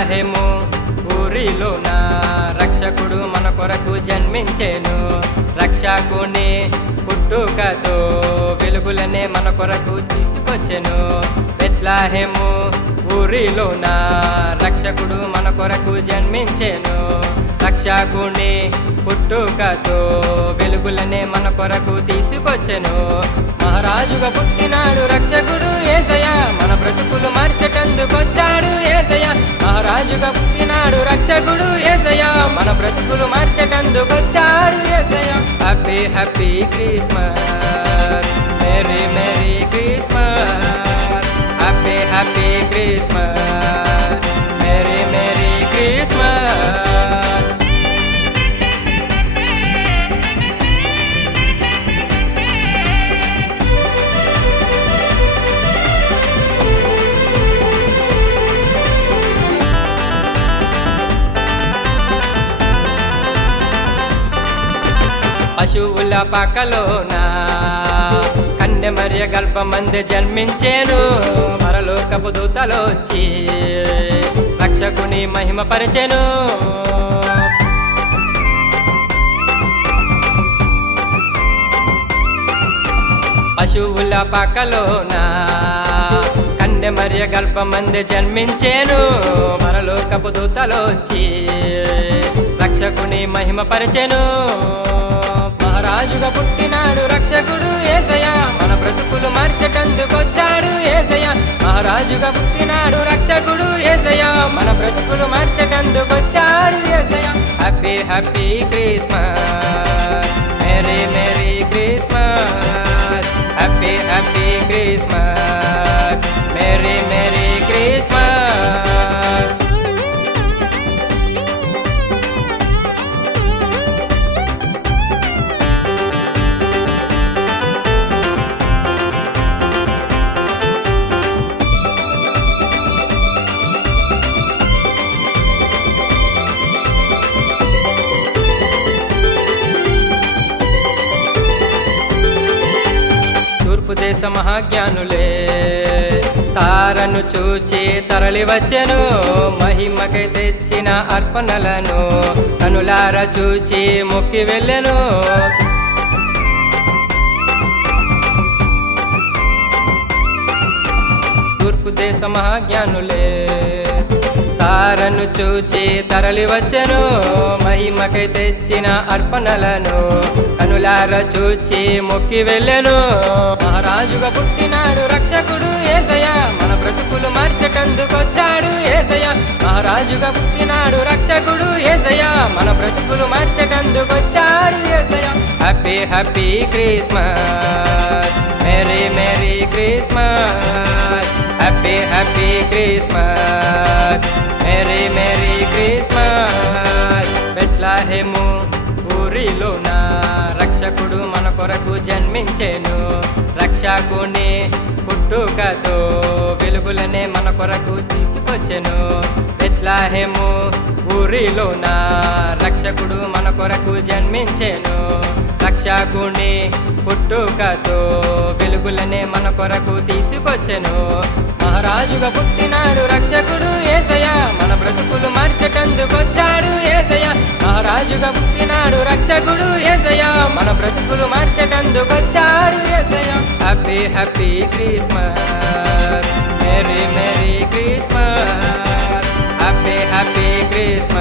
బెత్లెహేము ఊరిలోన రక్షకుడు మన కొరకు జన్మించెను. రక్షకుని పుట్టుకతో వెలుగులనే మన కొరకు తీసుకొచ్చెను. బెత్లెహేము ఊరిలోన రక్షకుడు మన కొరకు జన్మించెను. రక్షకుని పుట్టుకతో వెలుగులనే మన కొరకు తీసుకొచ్చెను. మహారాజుగా పుట్టినాడు రక్షకుడు యేసయ్య, మన బ్రతుకులు మార్చటందుకొచ్చాడు యేసయ్య. మహారాజుగా పుట్టినాడు రక్షకుడు యేసయ్య, మన బ్రతుకులు మార్చటందుకొచ్చాడు Yesayya. Happy happy Christmas, merry merry Christmas. Happy happy Christmas, merry merry Christmas. పశువుల పాకలోన కన్య మరియ గర్భమందే జన్మించేను. పరలోకపు దూతలొచ్చి రక్షకుని మహిమ పరిచెను. పశువుల పాకలోన కన్య మరియ గర్భమందే జన్మించేను. పరలోకపు దూతలొచ్చి రక్షకుని మహిమ పరిచెను. మహారాజుగా పుట్టినాడు రక్షకుడు యేసయ్య, మన బ్రతుకులు మార్చటందుకొచ్చాడు యేసయ్య. మహారాజుగా పుట్టినాడు రక్షకుడు యేసయ్య, మన బ్రతుకులు మార్చటందుకొచ్చాడు Yesayya. Happy happy Christmas, merry merry Christmas. Happy happy Christmas, merry merry Christmas. దేశ మహాజ్ఞానులే తారను చూచి తరలి వచ్చెను. మహిమకై తెచ్చిన అర్పణలను కనులార చూచి మొక్కి వెళ్ళెను. తూర్పు దేశ మహాజ్ఞానులే తారను చూచి తరలి వచ్చెను. మహిమకై తెచ్చిన అర్పణలను కనులార చూచి మొక్కి వెళ్ళెను. మహారాజుగా పుట్టినాడు రక్షకుడు యేసయ్య, మన బ్రతుకులు మార్చటందుకొచ్చాడు యేసయ్య. మహారాజుగా పుట్టినాడు రక్షకుడు యేసయ్య, మన బ్రతుకులు మార్చటందుకొచ్చాడు Yesayya. Happy happy Christmas, merry merry Christmas. Happy happy Christmas, merry merry Christmas. బెత్లెహేము ఊరిలోన రక్షకుడు మన కొరకు జన్మించెను. రక్షకుని పుట్టుకతో వెలుగులనే మన కొరకు తీసుకొచ్చెను. బెత్లెహేము ఊరిలోన రక్షకుడు మన కొరకు జన్మించెను. రక్షకుని పుట్టుకతో వెలుగులనే మన కొరకు తీసుకొచ్చెను. మహారాజుగా పుట్టినాడు రక్షకుడు యేసయ్య, మన బ్రతుకులు మార్చటందుకొచ్చాడు యేసయ్య. మహారాజుగా పుట్టినాడు రక్షకుడు యేసయ్య, మన బ్రతుకులు మార్చటందుకొచ్చాడు Yesayya. Happy happy Christmas, merry merry Christmas. Happy happy Christmas.